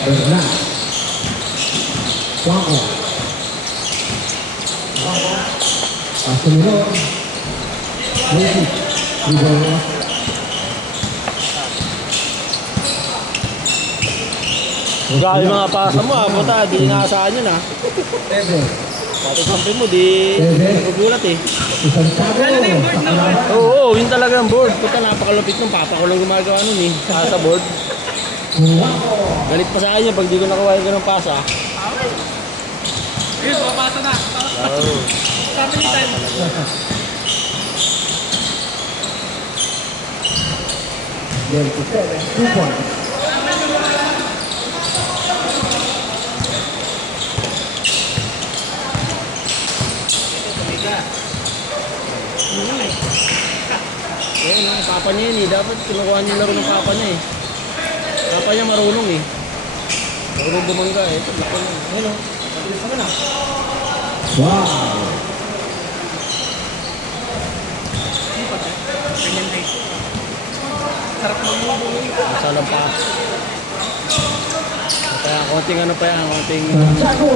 Bernal. Juanjo. Acelero. Luis. Rivera. Grabe mga pasa mo puta, di inaasahan yun Ever. Pati kampi mo, di nagugulat Isang sago. Oo, yun talaga ang board. Puta, napakalupit nung papa ko lang gumagawa nun sa board. Galit pa sa akin yun pag di ko nakuha yung ganong pasa. Ayun, papasa na. Oo. Family time. Del 2 points. Eh, ang papa niya yun dapat kinukuha niya yung laro ng papa niya Papa niya marunong Marunong bumangga ito, gusto niya. Ayun mabilis naman Wow. Ganyan na ito. Sarap mag-move. Masalang pa. Kaya konting ano pa yan, konting... Santiago.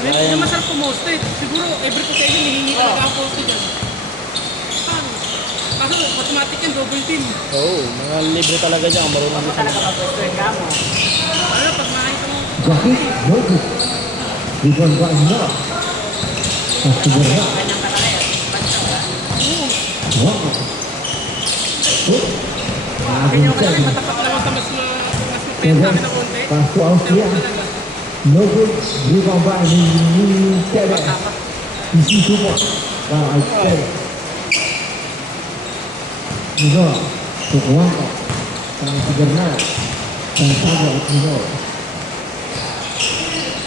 Hindi naman sarap pumost siguro every possession hihingi talaga ang post dyan. Kaso automatic yan, double team. Oo, mga libre talaga dyan, marunong mo talaga Ano pag makita mo? Jackie Moses. Ribon ba niya? Acelero. Wow. Ganyan ka lang, matapak naman sa mas mapenta kami na konti. Pasto Austria. No good. Ribon ba ni Teres. Isi sumo. Wow, Teres. Nino. Tukuwako. Sang si Bernal. Santiago at Nino.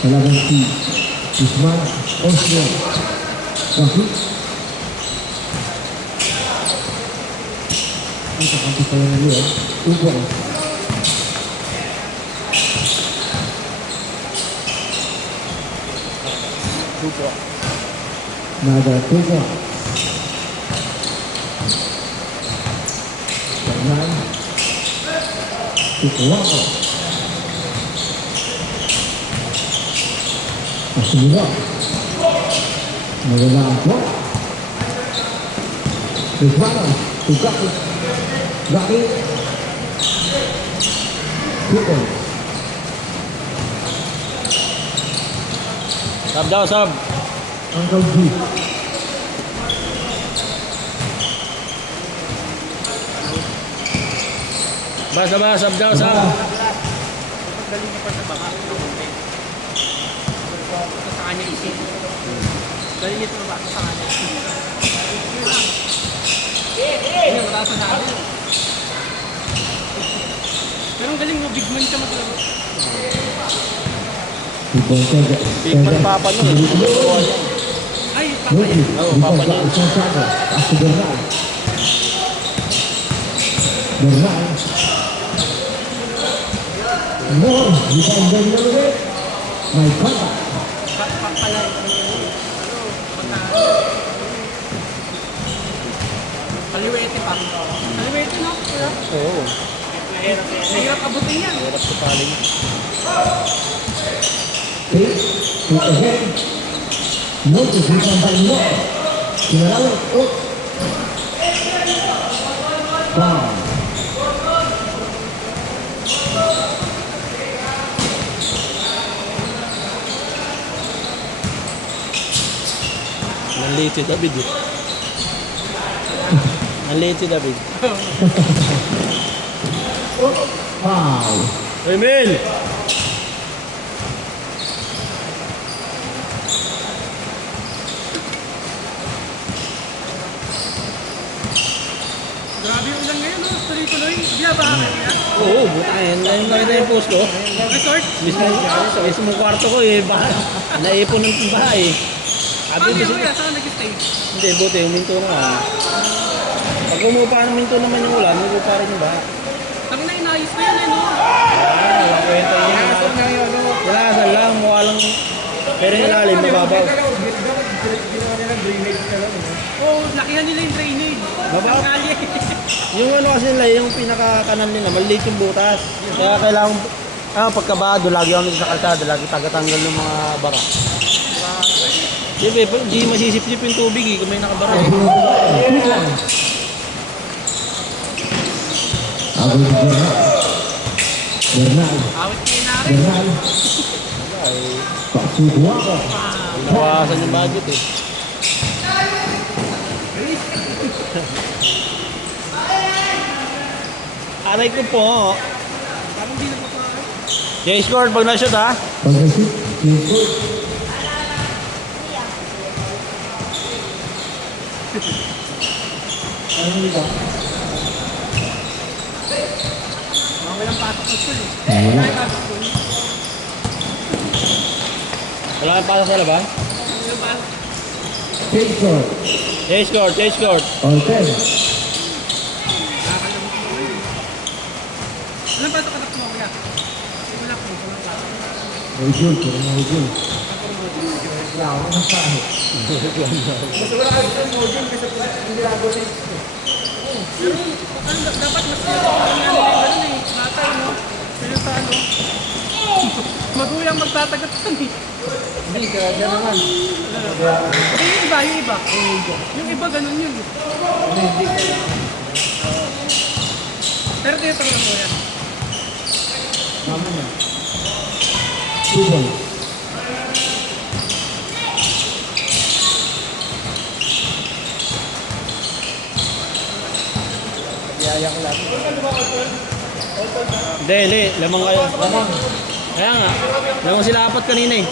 Talagang si Ismael Austria. Bakit? Ito kanti pa yan yun. Tubuan. Tupo. Nada tubuan. Bernal. Tukuwako. Acelero. Maganda ako. Ismael. Tugaku. Gaki. Tukoy. Sab daw, sab. Uncle G. Basta ba, sab daw, sab. Galing niya pa sa baka. Sa kanya isip. Galing niya pa sa kanya isip. Hindi, mataas na natin. Pero ang galing mo, big man ka maglaro. Big man papa nun, Tutuwa niya. Ay, papa yan. Oo, papa niya. Bernal. Bernal. No, bukan Bernal ulit. May papa. Pala. Kaliwete pa. Kaliwete, no? Oo. Mahirap abutin yan. Hirap sa paling. To ahead. No, bukan Bernal. Sinalawit. Oh. Wow. Nanlate si David Nanlate si David. Wow. Emil! Grabe yung ulan ngayon, no? Tuloy-tuloy. Hindi ba ba? Oo, butahin. Ayun nakita yung post ko. Resort? Mismo kwarto ko naipon ng bahay. Paano yung kuya? Saan nag-stay? Hindi, buti, huminto na nga. Pag umupa ng minto naman yung ulan, umupa rin yung baha. Sabi na inayos na yun, no? Wala kwenta yun. Wala lang, mukha lang. Pero yung ilalim, mababaw. Oo, lakihan nila yung drainage. Baba? Ang kalye. Yung ano kasi nila, yung pinaka-kanan nila, maliit yung butas. Kaya kailangan, pagkabado, lagi kami sa kalsada, lagi tagatanggal ng mga bara. Siyempre, hindi masisip-sip yung tubig kung may nakabara eh. Awit Bernal. Bernal. Awit kayo na rin. Bernal. Pasubuan ko. Nawasan yung budget eh. Aray ko po. Parang di na pa pa. J-score pag na-shoot ha. Pag-shoot. Shoot. Mga walang patok sa school eh. Wala. Ay, patok school. Wala kang pasok sa labas? Walang patok. Take shot. J-score, J-score. Or 10. Nakakalabot mo kayo. Walang patok anak mo kuya. Wala po, walang patok. May shoot. May shoot. Wala ako ng sahi. Pero dapat mas nangyari nila yung gano'n eh. Bata no? Pero sa ano? Maguyang magtatagatan eh. Hindi, kaya naman. Eh, yung iba, yung iba. Yung iba ganun yun eh. Pero tiyatang lang po yan. Tama na. 2 points. Hindi. Lamang kayo. Lamang. Kaya nga. Lamang sila apat kanina eh.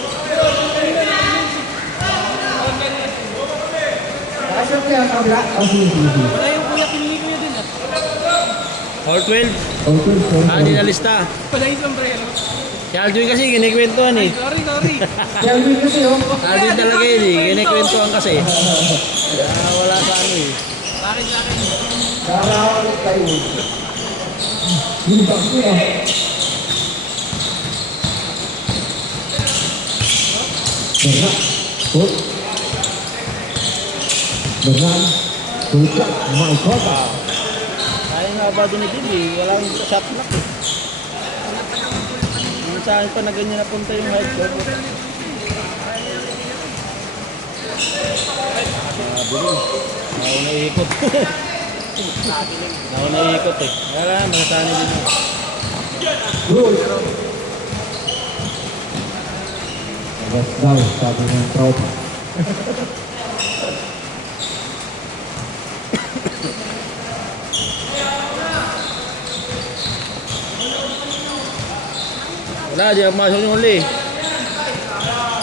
Nakashot kaya ang kabila. Sige. Wala yung kuya, pinili ko yun din ah. All 12. Or 12. Hindi na lista. Wala yung sombrero. Si Aljoy kasi kinikwentuhan eh. Sorry. Kelvin kasi oh. Aljoy talaga yun eh. Kinikwentuhan kasi. Kaya wala sa ano eh. Bakit? Karawan tayo. Yung box ko oh. Bernal. Shoot. Bernal. Shoot. My God. Kaya nga ba din ni Billy? Walang shot clock eh. Saan pa na ganyan napunta yung height ko? Bilo. Ako naiikot. Ako naiikot eh. Kaya masasanay din ako. Good. Rest daw, sabi ng tropa. Wala, di ako masok yung uli.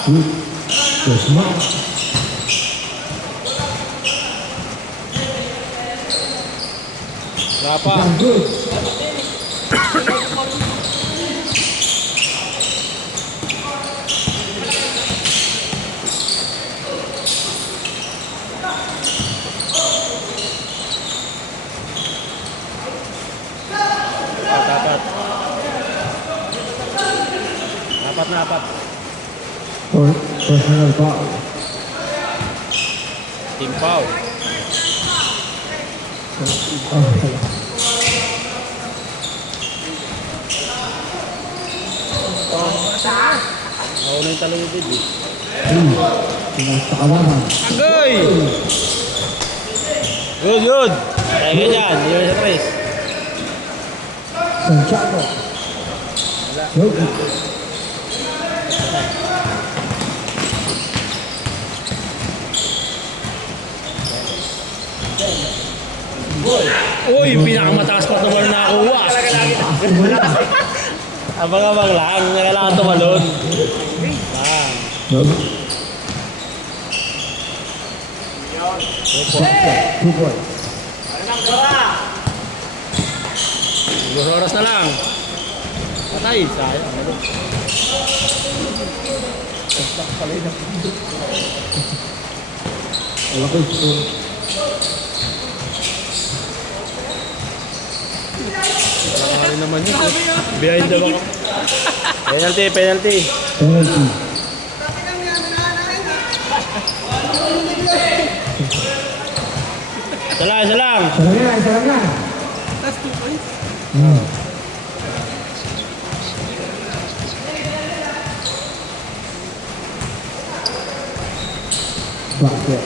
Good. Yes, ma'am. Wala pa. Good. Apat. Apat na apat. Personal foul. Team foul. Ako na yung talo yung bid eh. Pinasta kawanan. Agoy! Good. Kaya ganyan, hindi mo sa tres. Santiago. Good. Uy, yung pinakamataas pa tumal na nakuha. Abang-abang lang, kailangan tumalon. Good. 2 points. Siguro oras na lang. Patay, sayang. Wala ko yung spoon. Wala rin naman yun. Sabi nga. Behind the back. Penalty. Penalty. Isa lang, isa lang. Isa lang yan. That's 2 points. Hmm. Basket.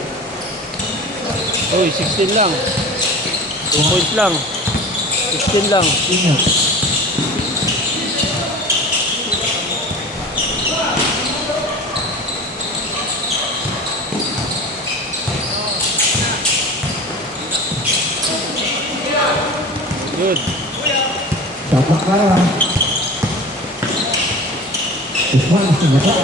Uy, 16 lang. 2 points lang. 16 lang. Ingat. Good. Dapat kaya. Isman, sinata.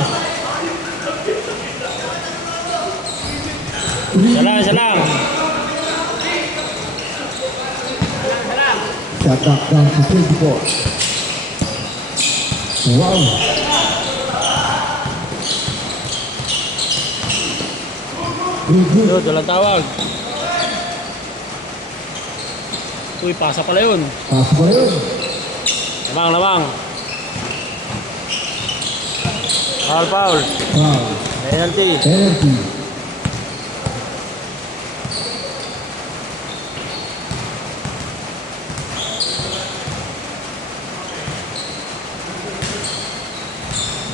Isa lang, isa lang. Shot up down to 24. Wow. Good. Good, walang tawag. Uy, pasa pala yun. Pass ba yun? Lamang, lamang. Foul, foul. Foul. Penalty. Penalty.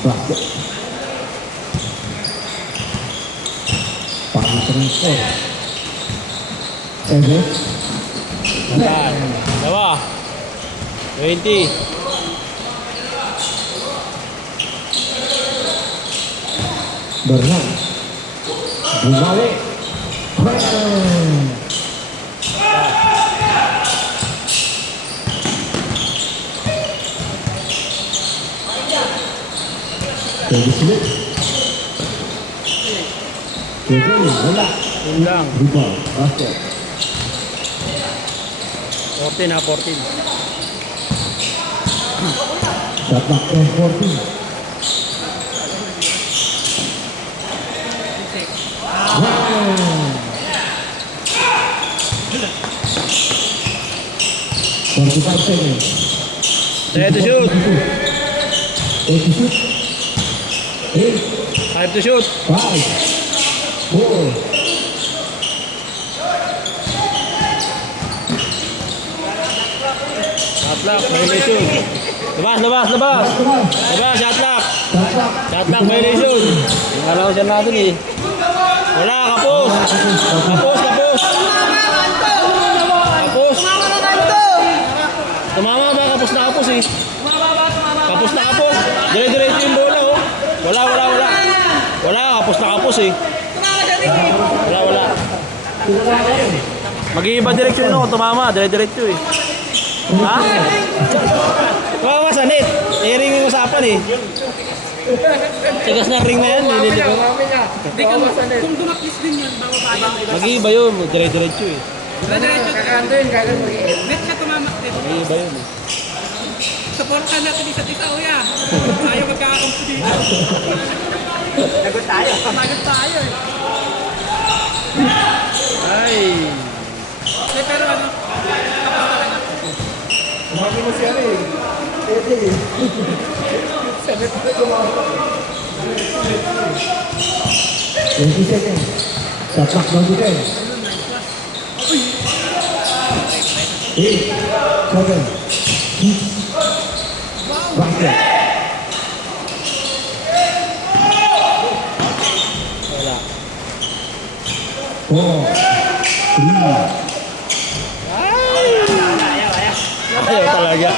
Basket. Pass transfer. Eves. Yan. Dalawa. 20. Bernal. Bumawi. Jadi sulit. Jadi wala. Yun lang. Rebound. Basket. 14 ha, 14. Shot clock 10-14. Wow. 45 seconds. Ready to shoot. 8 to shoot. 8, 5 to shoot. 5, 4. Shot lock, violation. Labas, labas, labas. Labas, shot lock. Shot clock. Shot lock, violation. Yung alaw siya natin eh. Wala, kapos. Kapos, kapos. Kapos. Tumama ba? Kapos na kapos eh. Kapos na kapos. Dire-diretso yung bola oh. Wala, wala, wala. Wala, kapos na kapos eh. Wala, wala. Mag-iiba direksyon no, tumama. Dire-diretso eh. Ha? Tumama sa net. I-ring yung usapan eh. Tigas na ring na yan. Nilili ko. Hindi ka masanit. Kung dumakis din yun, bababa. Mag-iiba yun. Dire-diretso eh. Diretso kakando yun, gagawin mo. Net ka tumamak din. Mag-iiba yun eh. Supportan natin isa't isa, kuya. Ayaw magkakakumpuli. Lagot tayo. Lagot tayo eh. Ay. Pero ano, tapos talaga. Umami mo siya eh. Pwede eh. Sabi ko gumawa. 20 seconds. Shot clock down to 10. 8, 7, 6. Basket. Wala. 4, 3. Ayaw talaga.